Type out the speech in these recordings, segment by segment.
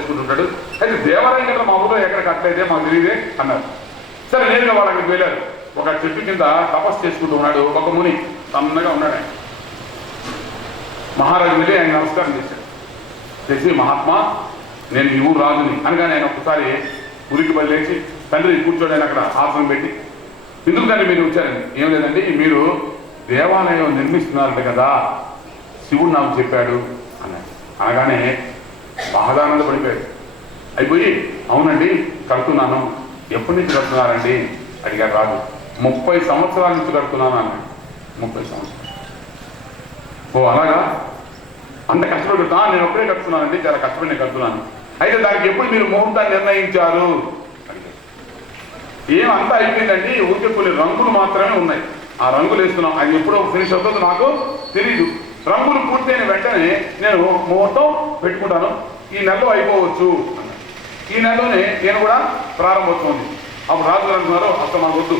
చేసుకుంటుంటాడు. అయితే దేవాలయం కదా మా ఊళ్ళో ఎక్కడ కట్టలేదే మాకు తెలియదే అన్నారు. సరే నేరుగా వాళ్ళకి వెళ్ళారు. ఒక చెట్టు కింద తపస్సు చేసుకుంటూ ఉన్నాడు ఒక ముని, సన్నగా ఉన్నాడు ఆయన. మహారాజు వెళ్ళి ఆయన నమస్కారం చేశాడు. చేసి మహాత్మా నేను ఈ ఊరు రాజుని అనగానే ఆయన ఒకసారి ఉరికి బయలుదేసి తండ్రి కూర్చోడానికి అక్కడ ఆసనం పెట్టి, ఎందుకు తండ్రి మీరు వచ్చారండి? ఏం లేదండి, మీరు దేవాలయం నిర్మిస్తున్నారంట కదా, శివుడు నాకు చెప్పాడు అన్నాడు. అనగానే బాగా ఆనందపడిపోయాడు. అయిపోయి అవునండి కడుతున్నాను. ఎప్పటి నుంచి కడుతున్నారండి అడిగారు రాజు. 30 సంవత్సరాల నుంచి కడుతున్నాను అన్నాడు. 30 సంవత్సరాలు. ఓ అలాగా, అంత కష్టపడి నేను ఒక్కడే కడుతున్నానండి, చాలా కష్టపడి నేను కడుతున్నాను. అయితే దానికి ఎప్పుడు మీరు ముహూర్తాన్ని నిర్ణయించారు? ఏమంతా అయిపోయిందండి, ఊరికే కొన్ని రంగులు మాత్రమే ఉన్నాయి, ఆ రంగులు వేస్తున్నాం, అది ఎప్పుడో ఫినిష్ అవుతుందో నాకు తెలీదు. రంగులు పూర్తయిన వెంటనే నేను ముహూర్తం పెట్టుకుంటాను, ఈ నెలలో అయిపోవచ్చు అన్నాడు. ఈ నెలలోనే నేను కూడా ప్రారంభోత్సవం ఉంది. అప్పుడు రాజుగారు అంటున్నారు అసలు మనకు వద్దు,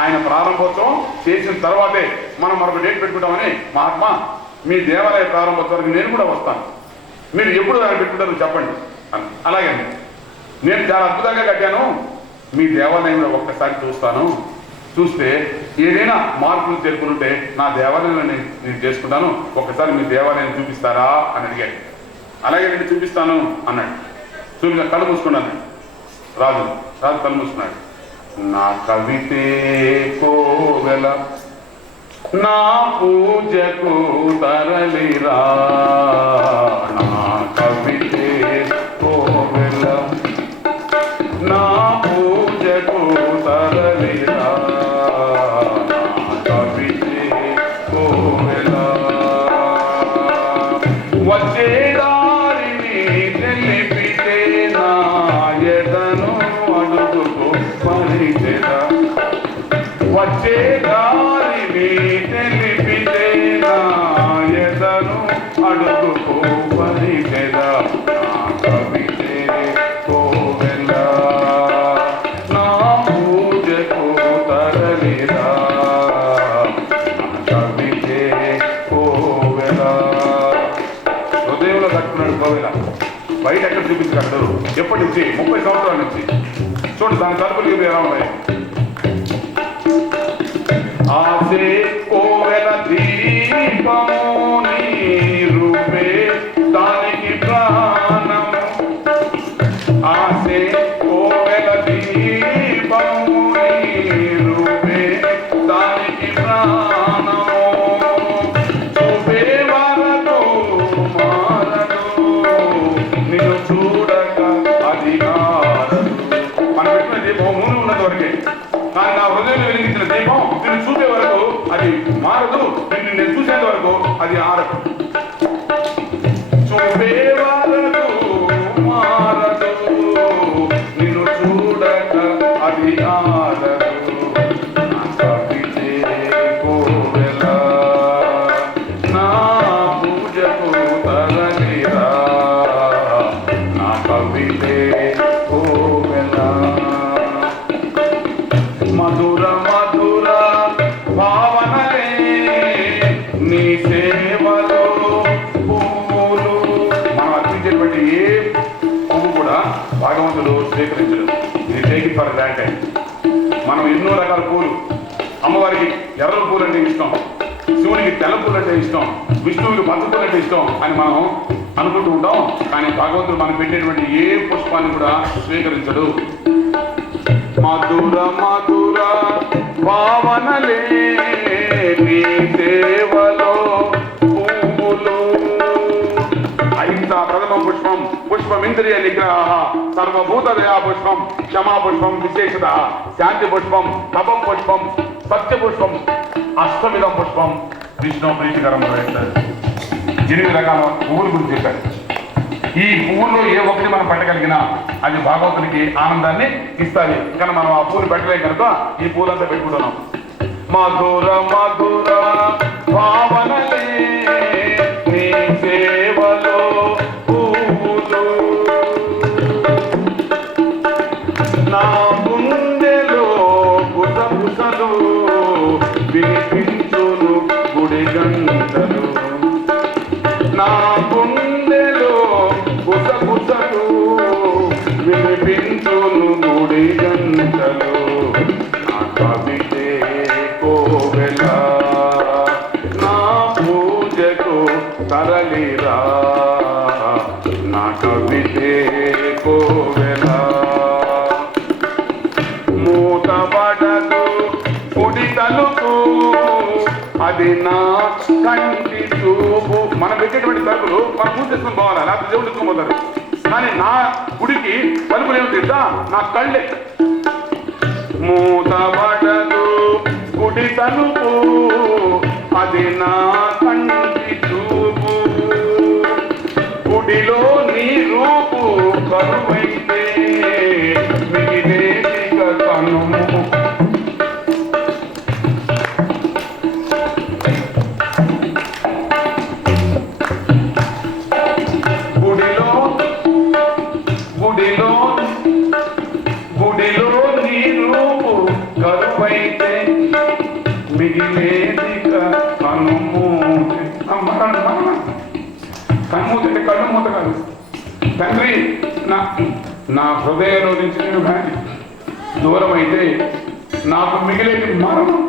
ఆయన ప్రారంభోత్సవం చేసిన తర్వాతే మనం మరొక డేట్ పెట్టుకుంటామని. మహాత్మా మీ దేవాలయ ప్రారంభోత్సవానికి నేను కూడా వస్తాను, మీరు ఎప్పుడు దాన్ని పెట్టుకుంటారో చెప్పండి అని. అలాగే నేను చాలా అద్భుతంగా కట్టాను, మీ దేవాలయంలో ఒక్కసారి చూస్తాను, చూస్తే ఏదైనా మార్పులు చేరుకుంటే నా దేవాలయంలో నేను చేసుకుంటాను, ఒక్కసారి మీ దేవాలయం చూపిస్తారా అని అడిగాడు. అలాగే నేను చూపిస్తాను అన్నాడు. చూపిన కళ్ళు మూసుకున్నాను. రాజు కళ్ళు మూసుకున్నాడు. నా కవితే కోవెల నా పూజకు తరలిరా, నా కవితే కోవెల నా పూజకు తరలిరా, నా కవితే కోవెల వచ్చే దారిని తెలిపితే నా ఎదను అడుగుకు పరిచెదా, వచ్చే దారిని తెలిపితే నా ఎదను అడుగుకు పరిచెదా, నా కవితే కోవెల నా పూజకు తరలిరా, నా కవితే కోవెల. హృదయంలో కట్టుకున్నాడు కోవెల, బయట ఎక్కడ చూపించగలరు? ఎప్పటి నుంచి? 30 సంవత్సరాల నుంచి. చూడు దాని తలుపులు ఎలా ఉన్నాయి. ఆసే కోవెల దీపము నీ రూపే దానికి ప్రాణము, ఆసే కోవెల దీపము నీ రూపే దానికి ప్రాణము, చూపే వరకు మారదు నిన్ను చూడక అది మారదు. మనం పెట్టిన దీపం ముందు ఉన్నంత వరకే, కానీ నా హృదయంలో వెలిగించిన దీపం నిన్ను చూసే వరకు అది మారదు, నిన్ను నేను చూసేంత వరకు అది ఆరదు. చూపే వరకు మారదు నిన్ను చూడక అది ఆరదు, నా కవితే కోవెల నా పూజకు తరలిరా, నా కవితే కోవెల. మధుర మధుర భావనలే నీ సేవలో పువ్వులు. మనం అర్పించేటువంటి ఏ పువ్వు కూడా భగవంతుడు స్వీకరించడు. ఇది టేక్ ఫర్ గ్రాంటెడ్. మనం ఎన్నో రకాల పూలు, అమ్మవారికి ఎర్ర పూలు అంటే ఇష్టం, శివునికి తెల్ల పూలు అంటే ఇష్టం, విష్ణువుకి పచ్చ పూలు అంటే ఇష్టం అని మనం అనుకుంటూ ఉంటాం. కానీ భగవంతుడు మనం పెట్టేటువంటి ఏ పుష్పాన్ని కూడా స్వీకరించడు. మధుర మధుర భావనలే నీ సేవలో పువ్వులు. అహింసా ప్రథమ పుష్పం పుష్పమింద్రియ నిగ్రహ సర్వభూత దయా పుష్పం క్షమా పుష్పం విశేషత శాంతి పుష్పం తపం పుష్పం సత్య పుష్పం అష్టమిదం పుష్పం విష్ణు ప్రీతికరం. 8 రకాల పువ్వుల గురించి చెప్పారు. ఈ పువ్వుల్లో ఏ ఒక్కటి మనం పెట్టగలిగినా అది భగవంతునికి ఆనందాన్ని ఇస్తుంది. కానీ మనం ఆ పూలు పెట్టలేం కనుక ఈ పూలంతా పెట్టుకుంటున్నాం. మధుర మధుర భావనలే నీ సేవలో పువ్వులు, నా గుండెలో గుసగుసలు వినిపించును గుడి గంటలు, నా గుండెలో గుసగుసలు కవితే కోవెల మూతబడదు కుడి తలుపు అది నా కంటి చూపు. మనం పెట్టేటువంటి తలుపులు మనం మూసేసుకుని పోవాలి, లేకపోతే దేవుడు ఎత్తుకుపోతారు. కానీ నా గుడికి తలుపులు ఏమి తెలుసా? నా కళ్ళే. మూతబడదు గుడి తలుపు అది నా కంటి చూపు. గుడిలో నీ రూపు కరువైతే మిగిలేదిక కనుము. గుడిలో నీ రూపు కరువైతే మిగిలేదిక కనుమూతి. కనుమూతి కళ్ళు మూత కాదు. తండ్రి, నా హృదయంలో నుంచి నేను కానీ దూరం అయితే నాకు మిగిలేది మరణం,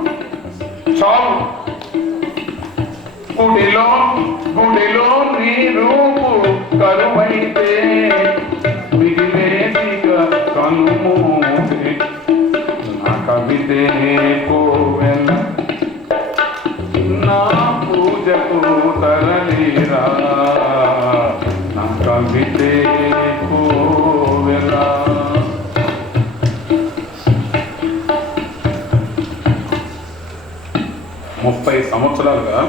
చాలు. గుడిలో నీ రూపు కరువైతే మిగిలేదిక కనుమూతి. నా కవితే కోవెల నా పూజకు తరలిరా. నా కవితే కోవెల. ముప్పై సంవత్సరాలుగా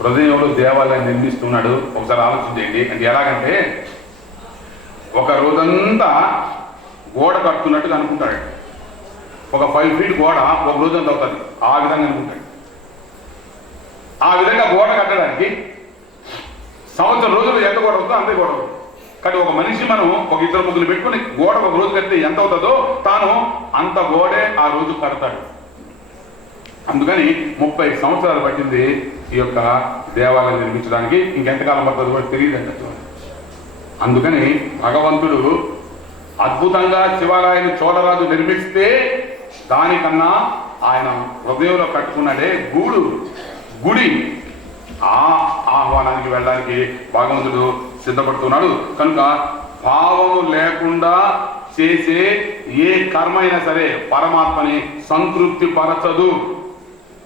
హృదయంలో దేవాలయాన్ని నిర్మిస్తున్నాడు. ఒకసారి ఆలోచించండి. అంటే ఎలాగంటే ఒక రోజంతా గోడ కట్టుకున్నట్టుగా అనుకుంటాడు. ఒక 5 ఫీట్ గోడ ఒక రోజంతా అవుతుంది, ఆ విధంగా అనుకుంటాడు. ఆ విధంగా గోడ కట్టడానికి సంవత్సరం రోజులు ఎంత గోడ అవుతుందో అంతే గోడ అవుతుంది. కానీ ఒక మనిషి మనం ఒక 2 ముగ్గురు పెట్టుకుని గోడ ఒక రోజు కడితే ఎంత అవుతుందో తాను అంత గోడే ఆ రోజు కడతాడు. అందుకని 30 సంవత్సరాలు పట్టింది ఈ యొక్క దేవాలయం నిర్మించడానికి. ఇంకెంతకాలం పడుతుంది కూడా తెలియదండి. అందుకని భగవంతుడు అద్భుతంగా శివాలయాన్ని చోళరాజు నిర్మిస్తే దానికన్నా ఆయన హృదయంలో కట్టుకున్నాడే గుడి, ఆ ఆహ్వానానికి వెళ్ళడానికి భగవంతుడు సిద్ధపడుతున్నాడు. కనుక భావము లేకుండా చేసే ఏ కర్మ అయినా సరే పరమాత్మని సంతృప్తి పరచదు.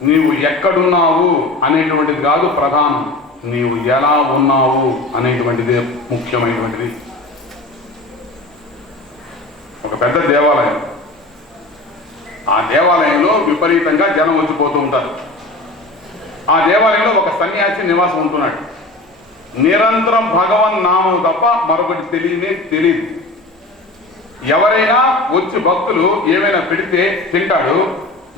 నీవు ఎక్కడున్నావు అనేటువంటిది కాదు ప్రధానం, నీవు ఎలా ఉన్నావు అనేటువంటిదే ముఖ్యమైనటువంటిది. ఒక పెద్ద దేవాలయం, ఆ దేవాలయంలో విపరీతంగా జనం వచ్చిపోతూ ఉంటారు. ఆ దేవాలయంలో ఒక సన్యాసి నివాసం ఉంటున్నాడు. నిరంతరం భగవన్ నామం తప్ప మరొకటి తెలియదు. ఎవరైనా వచ్చి భక్తులు ఏమైనా పెడితే తింటాడు,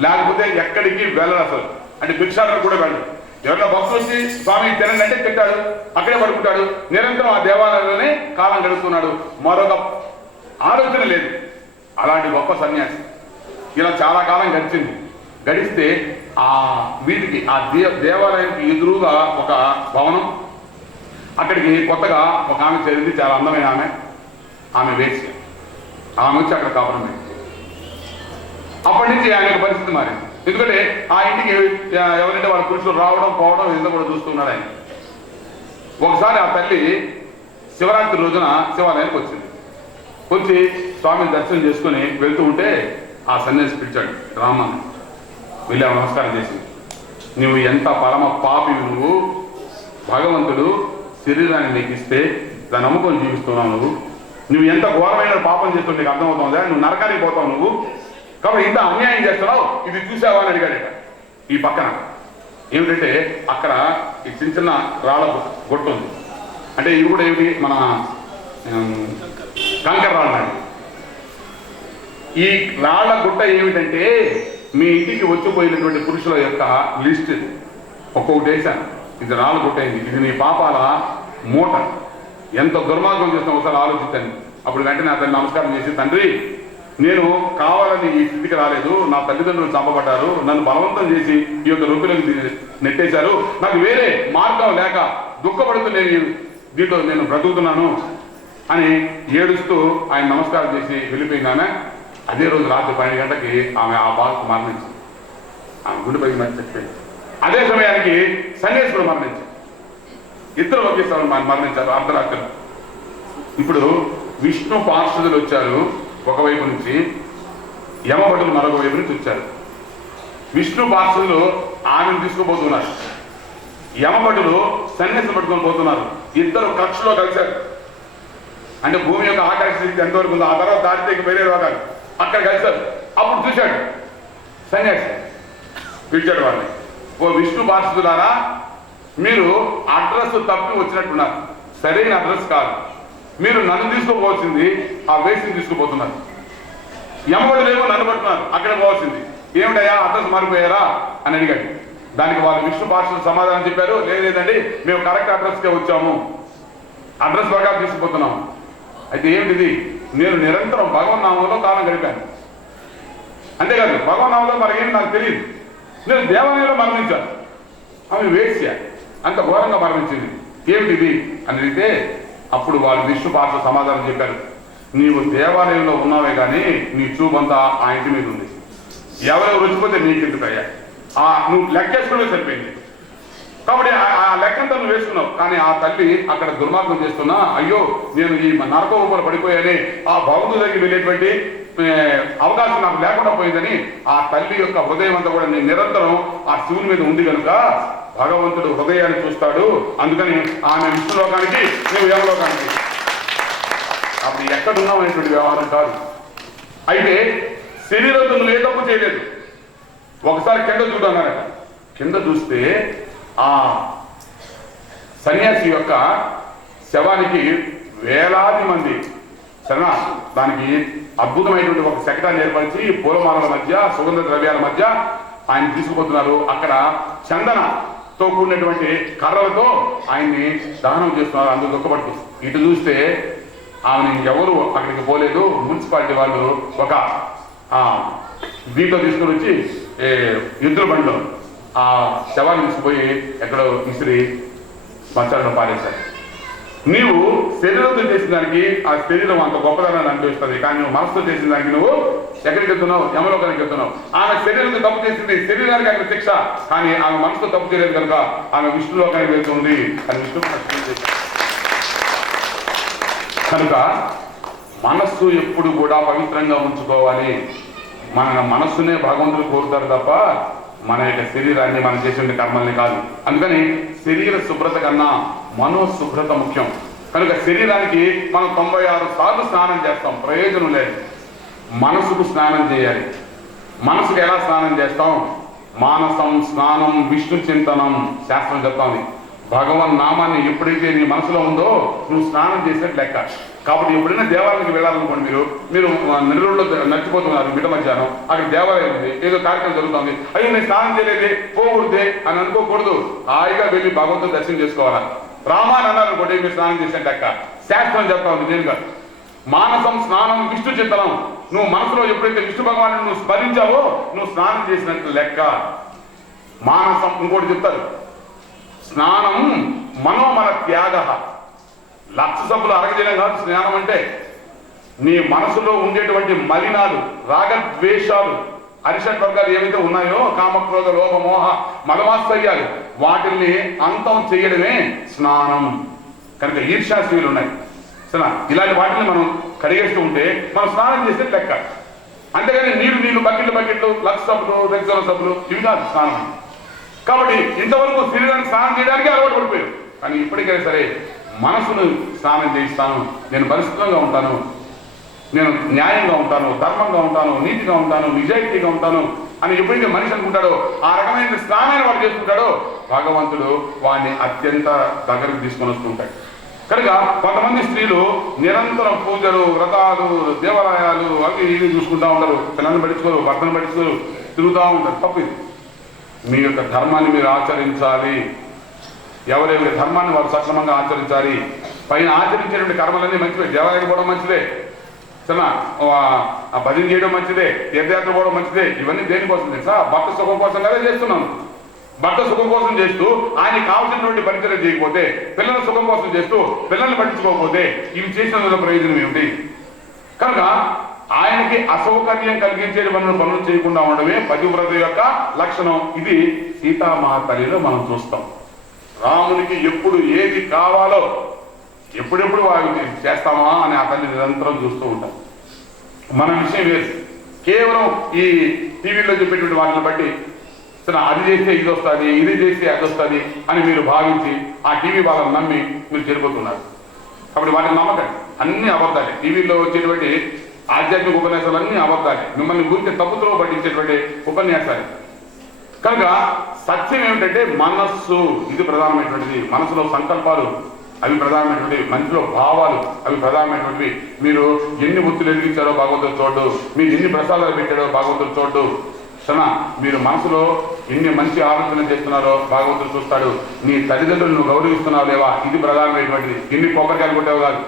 లేకపోతే ఎక్కడికి వెళ్ళడు. అసలు అంటే భిక్షాటన కూడా వెళ్ళడు. ఎవరైనా భక్తులు వచ్చి స్వామి తినండి అంటే తింటాడు, అక్కడే పడుకుంటాడు. నిరంతరం ఆ దేవాలయంలోనే కాలం గడుపుతున్నాడు. మరొక ఆలోచన లేదు. అలాంటి గొప్ప సన్యాసి. ఇలా చాలా కాలం గడిస్తే ఆ వీటికి ఆ దేవాలయానికి ఎదురుగా ఒక భవనం, అక్కడికి కొత్తగా ఒక ఆమె చేరింది. చాలా అందమైన ఆమె వేసి ఆమె వచ్చి అక్కడ కాపురం పెట్టింది. అప్పటి నుంచి ఆయన పరిస్థితి మారింది. ఎందుకంటే ఆ ఇంటికి ఎవరంటే వాళ్ళ పురుషులు రావడం పోవడం ఇదంతా కూడా చూస్తున్నాడు ఆయన. ఒకసారి ఆ తల్లి శివరాత్రి రోజున శివాలయానికి వచ్చి స్వామిని దర్శనం చేసుకుని వెళ్తూ ఉంటే ఆ సన్యాసి పిలిచాడు. రామని వెళ్ళి నమస్కారం చేసింది. నువ్వు ఎంత పరమ పాపి, భగవంతుడు శరీరాన్ని నీకు ఇస్తే దాన్ని నమ్ముకొని జీవిస్తున్నావు. నువ్వు ఎంత ఘోరమైన పాపం చేస్తున్నావు నీకు అర్థమవుతుందా? నువ్వు నరకానికి పోతావు కాబట్టి ఇంత అన్యాయం చేస్తున్నావు. ఇది చూసావా అని అడిగాడట. ఈ పక్కన ఏమిటంటే అక్కడ ఈ చిన్న రాళ్ళ గొట్టు ఉంది. అంటే ఇవి కూడా ఏమిటి, మన కంకర రాళ్ళండి. ఈ రాళ్ల గుట్ట ఏమిటంటే మీ ఇంటికి వచ్చిపోయినటువంటి పురుషుల యొక్క లిస్ట్ ఒక్కొక్కటి వేశాను. ఇది రాళ్ళ గుట్ట అయింది. ఇది నీ పాపాల మూట. ఎంత దుర్మార్గం చేసిన ఒకసారి ఆలోచించాను. అప్పుడు వెంటనే అతన్ని నమస్కారం చేసి, తండ్రి నేను కావాలని ఈ స్థితికి రాలేదు. నా తల్లిదండ్రులు చంపబడ్డారు, నన్ను బలవంతం చేసి ఈ యొక్క రొక్కులకు నెట్టేశారు. నాకు వేరే మార్గం లేక దుఃఖపడుతూ దీంట్లో నేను బ్రతుకుతున్నాను అని ఏడుస్తూ ఆయన నమస్కారం చేసి వెళ్ళిపోయింది. ఆమె అదే రోజు రాత్రి 12 గంటలకి ఆమె ఆ బాధకు మరణించింది. ఆమె గుండెపై చచ్చిపోయింది. అదే సమయానికి సన్యాసి కూడా మరణించింది. ఇద్దరు ఒకేసారి మరణించారు అర్ధరాత్రి. ఇప్పుడు విష్ణు పార్షదులు వచ్చారు ఒకవైపు నుంచి, యమభటులు మరొక వైపు నుంచి వచ్చారు. విష్ణు పార్షదులు ఆమెను తీసుకుపోతున్నారు, యమభటులు సన్యాసం పట్టుకొని పోతున్నారు. ఇద్దరు కక్షలో కలిశారు. అంటే భూమి యొక్క ఆకాశ శక్తి ఎంతవరకు ఉందో ఆ తర్వాత దాటితే వేరే రోగాలు అక్కడ కలిశారు. అప్పుడు చూశాడు సన్యాసి, పిలిచాడు వాళ్ళని, ఓ విష్ణు పార్షదులారా, మీరు అడ్రస్ తప్పి వచ్చినట్టున్నారు, సరైన అడ్రస్ కాదు, మీరు నన్ను తీసుకుపోవాల్సింది ఆ వేసిని తీసుకుపోతున్నారు. యమభటులేమో నన్ను పట్టున్నారు, అక్కడ పోవాల్సింది. ఏమిటయ్యా అడ్రస్ మారిపోయారా అని అడిగాడు. దానికి వాళ్ళు విష్ణు పార్షదులు సమాధానం చెప్పారు, లేదండి మేము కరెక్ట్ అడ్రస్కే వచ్చాము, అడ్రస్ బాగా తీసుకుపోతున్నాము. అయితే ఏమిటిది, నేను నిరంతరం భగవన్నామంలో కాలం గడిపాను, అంతేకాదు భగవన్నామంలో మరేమి నాకు తెలియదు, నేను దేవాలయంలో మరణించాను. ఆమె వేశ్య, అంత ఘోరంగా మరణించింది, ఏమిటిది అని అడిగితే అప్పుడు వాళ్ళు విష్ణు పార్షదులు సమాధానం చెప్పారు, నీవు దేవాలయంలో ఉన్నావే కానీ నీ చూపంతా ఆ ఇంటి మీద ఉంది, ఎవరెవరు వచ్చిపోతే నీకెందుకయ్యా, నువ్వు లెక్కేసుకునే సరిపోయింది. కాబట్టి ఆ లెక్కంతా నువ్వు వేసుకున్నావు. కానీ ఆ తల్లి అక్కడ దుర్మార్గం చేస్తున్నా, అయ్యో నేను ఈ నరక ఊపలు పడిపోయాని, ఆ భగవంతుడి దగ్గరికి వెళ్ళేటువంటి అవకాశం నాకు లేకుండా పోయిందని ఆ తల్లి యొక్క హృదయం అంతా కూడా నేను నిరంతరం ఆ శివుని మీద ఉంది కనుక భగవంతుడు హృదయాన్ని చూస్తాడు, అందుకని ఆమె విష్ణులోకానికి నువ్వు యమలోకానికి. అప్పుడు ఎక్కడున్నావు అనేటువంటి వ్యవహారం కాదు. అయితే శరీరంతో నువ్వు ఏ తప్పు చేయలేదు. ఒకసారి కింద చూడన్నారట, కింద చూస్తే ఆ సన్యాసి యొక్క శవానికి వేలాది మంది సరేనా, దానికి అద్భుతమైనటువంటి ఒక శకటాన్ని ఏర్పరిచి పూలమాలల మధ్య సుగంధ ద్రవ్యాల మధ్య ఆయన తీసుకుపోతున్నారు. అక్కడ చందనతో కూడినటువంటి కర్రలతో ఆయన్ని దహనం చేస్తున్నారు. అందుకు దుఃఖపడుతూ ఇటు చూస్తే ఆమెను ఎవరు అక్కడికి పోలేదు. మున్సిపాలిటీ వాళ్ళు ఒక దీంతో తీసుకుని వచ్చి ఎద్దుల బండిలో ఆ శవాన్ని తీసుకుపోయి ఎక్కడో విసిరి శ్మశానంలో పారేశారు. నీవు శరీరంతో చేసిన దానికి ఆ శరీరం అంత గొప్పదనాన్ని అనిపిస్తుంది, కానీ నువ్వు మనసుతో చేసిన దానికి నువ్వు ఎక్కడికి వెళ్తున్నావు, యమలోకానికి వెళ్తున్నావు. ఆమె శరీరంతో తప్పు చేసింది, శరీరానికి ఆమె శిక్ష, కానీ ఆమె మనసుతో తప్పు చేయలేదు కనుక ఆమె విష్ణులోకానికి వెళ్తుంది అని విష్ణు కనుక మనస్సు ఎప్పుడు కూడా పవిత్రంగా ఉంచుకోవాలి. మన మనస్సునే భగవంతుడు కోరుతారు తప్ప మన యొక్క శరీరాన్ని మనం చేసే కర్మల్ని కాదు. అందుకని శరీర శుభ్రత కన్నా మనోశుభ్రత ముఖ్యం. కనుక శరీరానికి మనం 96 సార్లు స్నానం చేస్తాం, ప్రయోజనం లేదు. మనసుకు స్నానం చేయాలి. మనసుకు ఎలా స్నానం చేస్తాం? మానసం స్నానం విష్ణు చింతనం శాస్త్రం చెప్తాంది. భగవన్ నామాన్ని ఎప్పుడైతే నీ మనసులో ఉందో నువ్వు స్నానం చేసినట్టు లెక్క. కాబట్టి ఎప్పుడైనా దేవాలయానికి వెళ్ళాలనుకోండి, మీరు నెల్లూరులో నచ్చిపోతున్నారు మిట్ట మధ్యాహ్నం, అక్కడ దేవాలయం ఉంది, ఏదో కార్యక్రమం జరుగుతుంది, అయ్యో నేను స్నానం చేయలేదే పోకూడదే అని అనుకోకూడదు. హాయిగా వెళ్ళి భగవంతుని దర్శనం చేసుకోవాలా. రామాని అన్నారు అనుకోండి, మీరు స్నానం చేసినట్టు లెక్క. శాస్త్రం చెప్తా ఉంది నేనుగా. మానసం స్నానం విష్ణు చింతనం. నువ్వు మనసులో ఎప్పుడైతే విష్ణు భగవాను నువ్వు స్మరించావో నువ్వు స్నానం చేసినట్టు లెక్క. మానసం ఇంకోటి చెప్తారు, స్నానం మనోమన త్యాగ. లక్ష సభ్యులు అరగజేయడం కాదు స్నానం అంటే. నీ మనసులో ఉండేటువంటి మలినాలు, రాగద్వేషాలు, అరిషడ్ వర్గాలు ఏవైతే ఉన్నాయో, కామక్రోధ లోభ మోహ మదమాశ్చర్యాలు, వాటిల్ని అంతం చేయడమే స్నానం. కనుక ఈర్ష్యాశీలు ఉన్నాయి సరేనా, ఇలాంటి వాటిని మనం కడిగేస్తూ ఉంటే మనం స్నానం చేస్తే లెక్క. అంతేగాని నీళ్లు బకెట్లు లక్ష సభ్యులు రెగ్యులర్ సభ్యులు ఇవి కాదు స్నానం. కాబట్టి ఇంతవరకు శరీరాన్ని స్నానం చేయడానికి అలవాటు పడిపోయారు. కానీ ఇప్పటికైనా సరే మనసును స్నానం చేయిస్తాను, నేను పరిశుభ్రంగా ఉంటాను, నేను న్యాయంగా ఉంటాను, ధర్మంగా ఉంటాను, నీతిగా ఉంటాను, నిజాయితీగా ఉంటాను అని ఎప్పుడైతే మనిషి అనుకుంటాడో, ఆ రకమైన స్నానాన్ని వాడు చేసుకుంటాడో భగవంతుడు వాడిని అత్యంత దగ్గరకు తీసుకొని వస్తుంటాడు. కనుక కొంతమంది స్త్రీలు నిరంతరం పూజలు, వ్రతాలు, దేవాలయాలు అవి ఇవి చూసుకుంటూ ఉంటారు. పిల్లల్ని పట్టించుకోరు, భర్తను పట్టించుకోరు, తిరుగుతూ ఉంటారు. తప్పింది. మీ యొక్క ధర్మాన్ని మీరు ఆచరించాలి. ఎవరెవరి ధర్మాన్ని వారు సక్రమంగా ఆచరించాలి. పైన ఆచరించేటువంటి కర్మలన్నీ మంచివే. దేవాలయానికి పోవడం మంచిదే సరేనా, భజన చేయడం మంచిదే, తీర్థయాత్ర పోవడం మంచిదే. ఇవన్నీ దేనికోసం తెలుసా? భక్త సుఖం కోసం కదా చేస్తున్నాను. భర్త సుఖం కోసం చేస్తూ ఆయనకి కావాల్సినటువంటి పరిచయం చేయకపోతే, పిల్లల సుఖం కోసం చేస్తూ పిల్లల్ని పట్టించుకోకపోతే ఇవి చేసిన ప్రయోజనం ఏమిటి? కనుక ఆయనకి అసౌకర్యం కలిగించే పనులు చేయకుండా ఉండడమే పతివ్రత యొక్క లక్షణం. ఇది సీతామహాతల్లిలో మనం చూస్తాం. రామునికి ఎప్పుడు ఏది కావాలో ఎప్పుడెప్పుడు వాటిని చేస్తామా అని ఆ తల్లి నిరంతరం చూస్తూ ఉంటాం. మన విషయం వేరు. కేవలం ఈ టీవీలో చెప్పేటువంటి వాటిని బట్టి అది చేస్తే ఇది వస్తుంది, ఇది చేస్తే అది వస్తుంది అని మీరు భావించి ఆ టీవీ వాళ్ళని నమ్మి మీరు చెడిపోతున్నారు. కాబట్టి వాటిని నమ్మకండి, అన్ని అబద్ధాలే. టీవీలో వచ్చేటువంటి ఆధ్యాత్మిక ఉపన్యాసాలు అన్ని అబద్ధాలే, మిమ్మల్ని ఊరికే తప్పుతో పట్టించేటువంటి ఉపన్యాసాలు. కనుక సత్యం ఏమిటంటే మనస్సు, ఇది ప్రధానమైనటువంటిది. మనసులో సంకల్పాలు అవి ప్రధానమైనటువంటివి, మనసులో భావాలు అవి ప్రధానమైనటువంటివి. మీరు ఎన్ని ఒత్తులు ఎదిగించారో భగవంతుడు చూడ్డు, మీరు ఎన్ని ప్రసాదాలు పెట్టారో భగవంతుడు చూడ్డు. సరేనా? మీరు మనసులో ఎన్ని మంచి ఆలోచన చేస్తున్నారో భగవంతుడు చూస్తాడు. నీ తల్లిదండ్రులను గౌరవిస్తున్నావు లేవా, ఇది ప్రధానమైనటువంటిది. ఎన్ని కొబ్బరికాయలు కొట్టావు కాదు,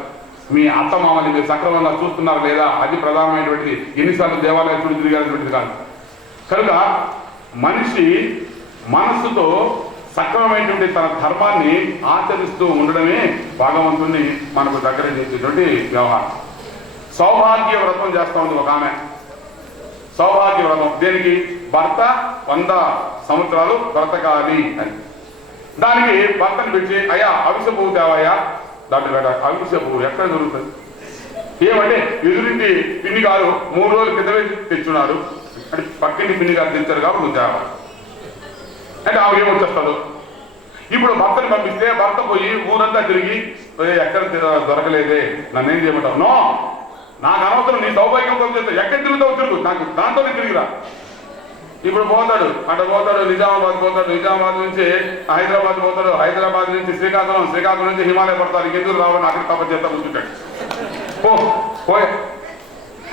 మీ అత్త మామని మీరు సక్రమంగా చూస్తున్నారు లేదా, అది ప్రధానమైనటువంటిది. ఎన్నిసార్లు దేవాలయం చుట్టూ తిరిగాలటువంటిది కాదు. కనుక మనిషి మనస్సుతో సక్రమమైనటువంటి తన ధర్మాన్ని ఆచరిస్తూ ఉండడమే భగవంతుణ్ణి మనకు దగ్గర చేసేటువంటి వ్యవహారం. సౌభాగ్య వ్రతం చేస్తా ఉంది ఒక ఆమె. సౌభాగ్య వ్రతం దేనికి? భర్త 100 సంవత్సరాలు బ్రతకాలి అని. దానికి భర్తను పెట్టి అయ్యా అవిసె పువ్వు తేవయ్యా. దాంట్లో పెట్ట అవిసె పువ్వు ఎక్కడ దొరుకుతుంది? ఏమంటే ఎదురింటి పిన్ని గారు 3 రోజుల క్రితమే తెచ్చున్నారు అంటే పక్కింటి పిన్ని గారు తెచ్చారు కాబట్టి నువ్వు తేవాలి అంటే ఆమె ఏమొచ్చేస్తాడు. ఇప్పుడు భర్తను పంపిస్తే భర్త పోయి ఊరంతా తిరిగి ఎక్కడ దొరకలేదే నన్నేం చేయమంటావు? నో, నాకు అనవసరం, నీ సౌభాగ్యం కోసం ఎక్కడ తిరుగుతావు తిరుగు, నాకు దాంతోనే తిరిగిరా. ఇప్పుడు పోతాడు, అటు పోతాడు నిజామాబాద్ పోతాడు, నిజామాబాద్ నుంచి హైదరాబాద్ పోతాడు, హైదరాబాద్ నుంచి శ్రీకాకుళం, శ్రీకాకుళం నుంచి హిమాలయ పడతాడు. ఇంకెందుకు రావని అక్కడ తప్ప చేస్తా కూర్చుంటాడు. పోయే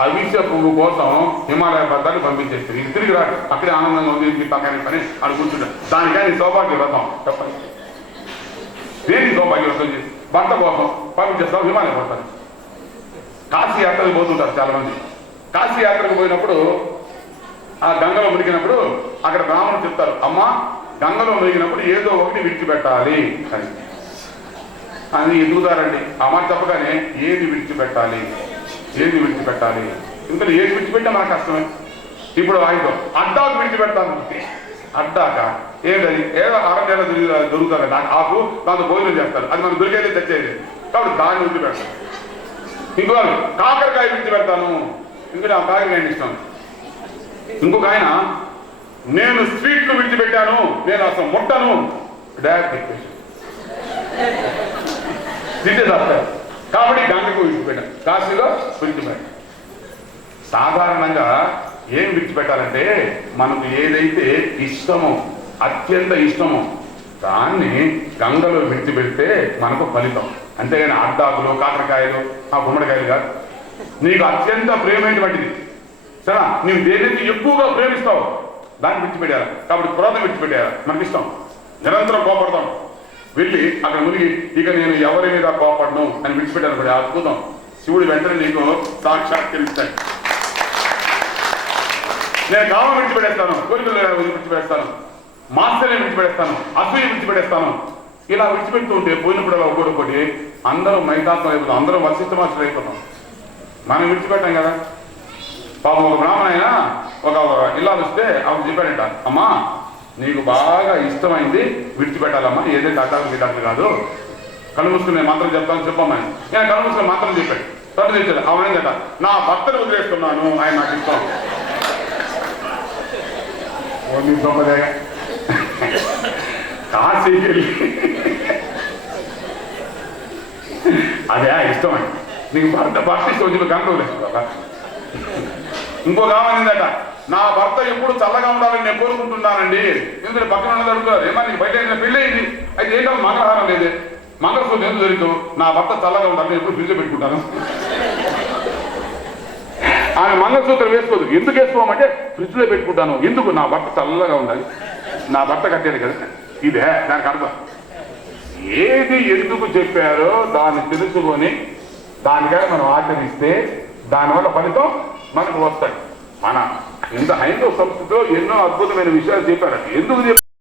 అవిసె పువ్వు కోసం హిమాలయ పర్వతాన్ని పంపించేస్తారు. ఇది తిరిగి రాడు, అక్కడే ఆనందంగా ఉంది మీ పక్కన పని అక్కడ కూర్చుంటాడు. దానికని సౌభాగ్య వ్రతం చెప్పండి. దేని సౌభాగ్య వ్రతం చేసి భర్త కోసం పంపించేస్తాం హిమాలయ పడతాను. కాశీ యాత్రకు పోతుంటారు చాలా మంది. కాశీ యాత్రకు పోయినప్పుడు ఆ గంగలో మునిగినప్పుడు అక్కడ బ్రాహ్మణులు చెప్తారు, అమ్మ గంగలో మునిగినప్పుడు ఏదో ఒకటి విడిచిపెట్టాలి అని. అది ఎదుగుతారండి. ఆ మాట చెప్పగానే ఏది విడిచిపెట్టాలి, ఏది విడిచిపెట్టాలి, ఇంకా ఏది విడిచిపెట్టా మనకు కష్టమే. ఇప్పుడు ఆయనతో అడ్డాకు విడిచిపెడతాను. అడ్డాక ఏంటది? ఏదో ఆరోగ్యాలు దొరుకుతారు నాకు ఆకు, దాంతో భోజనం చేస్తారు, అది మనం దొరికేది తెచ్చేది కాబట్టి దాన్ని విడిచిపెడతాను. ఇంకో కాకరకాయ విడిచిపెడతాను, ఇంకా నా కాకరకాయ ఇష్టం. ఇంకొక ఆయన నేను స్వీట్లు విడిచిపెట్టాను, నేను అసలు ముట్టను, డైరెక్ట్ తిట్టేస్తారు. కాబట్టి గంగకు విడిచిపెట్టాను, కాశీలో విడిచిపెట్టాను. సాధారణంగా ఏం విడిచిపెట్టాలంటే మనకు ఏదైతే ఇష్టమో, అత్యంత ఇష్టమో దాన్ని గంగలో విడిచిపెడితే మనకు ఫలితం. అంతేగాని అడ్డాకులు, కాకరకాయలు, ఆ గుమ్మడికాయలు కాదు. నీకు అత్యంత ప్రేమైనటువంటిది సరే, నీవు దేనికి ఎక్కువగా ప్రేమిస్తావు దాన్ని విడిచిపెట్టాలి. కాబట్టి క్రోధం విడిచిపెట్టాలి. మనకి ఇష్టం, నిరంతరం కోపడతాం. వెళ్ళి అక్కడ మునిగి ఇక నేను ఎవరి మీద కోపడను అని విడిచిపెట్టాను కూడా అద్భుతం. శివుడు వెంటనే నీకు సాక్షాత్కరిస్తాడు. నేను కామం విడిచిపెట్టేస్తాను, కోరికలు విడిచిపెడతాను, మాత్సర్యం విడిచిపెడేస్తాను, అసూయ విడిచిపెట్టేస్తాను. ఇలా విడిచిపెడుతూ ఉంటే పోయినప్పుడు అలా ఒక్కొక్కటి అందరూ మైతాత్మలు అయిపోతాం, అందరూ వశిష్ఠమాసులు అయిపోతాం. మనం విడిచిపెట్టాం కదా. పాపం ఒక బ్రాహ్మణ అయినా ఒక ఇల్లాలు వస్తే ఆమె చెప్పాడంట, అమ్మా నీకు బాగా ఇష్టమైంది విడిచిపెట్టాలమ్మా, ఏదైతే అడ్డాలు గిడ్డాలు కాదు, కళ్ళు మూసుకుని నేను మంత్రం చెప్తాను చెప్పమ్మా. నేను కళ్ళు మూసుకుని మంత్రం చెప్పాడు. తను తెచ్చాడు. ఆమె నా భర్తను వదిలేస్తున్నాను, ఆయన నాకు ఇష్టం. నీ గొప్పదే కాశీకి వెళ్ళి అదే ఇష్టమని నీకు భర్త ఇష్టం వచ్చి గంట వదిలేస్తున్నా. ఇంకొక ఆమె నా భర్త ఎప్పుడు చల్లగా ఉండాలని నేను కోరుకుంటున్నానండి. ఎందుకంటే పక్కన ఉన్నది అడుగుతారు, ఏమన్నా నీకు బయట పెళ్ళి అయింది అయితే ఏంటో మంగళహారం లేదే, మంగళసూత్రం ఎందుకు దొరుకుతావు? నా భర్త చల్లగా ఉండాలని ఎప్పుడు ఫ్రిడ్జ్ పెట్టుకుంటాను. ఆమె మంగళసూత్రం వేసుకోదు. ఎందుకు వేసుకోమంటే ఫ్రిడ్జ్లో పెట్టుకుంటాను. ఎందుకు? నా భర్త చల్లగా ఉండాలి, నా భర్త కట్టేది కదా. ఇదే దానికి అర్థం. ఏది ఎందుకు చెప్పారో దాన్ని తెలుసుకొని దానికై మనం ఆచరిస్తే దానివల్ల ఫలితం మనకు వస్తాయి. మన ఇంత హైందవ సంస్కృతిలో ఎన్నో అద్భుతమైన విషయాలు చెప్పారు. ఎందుకు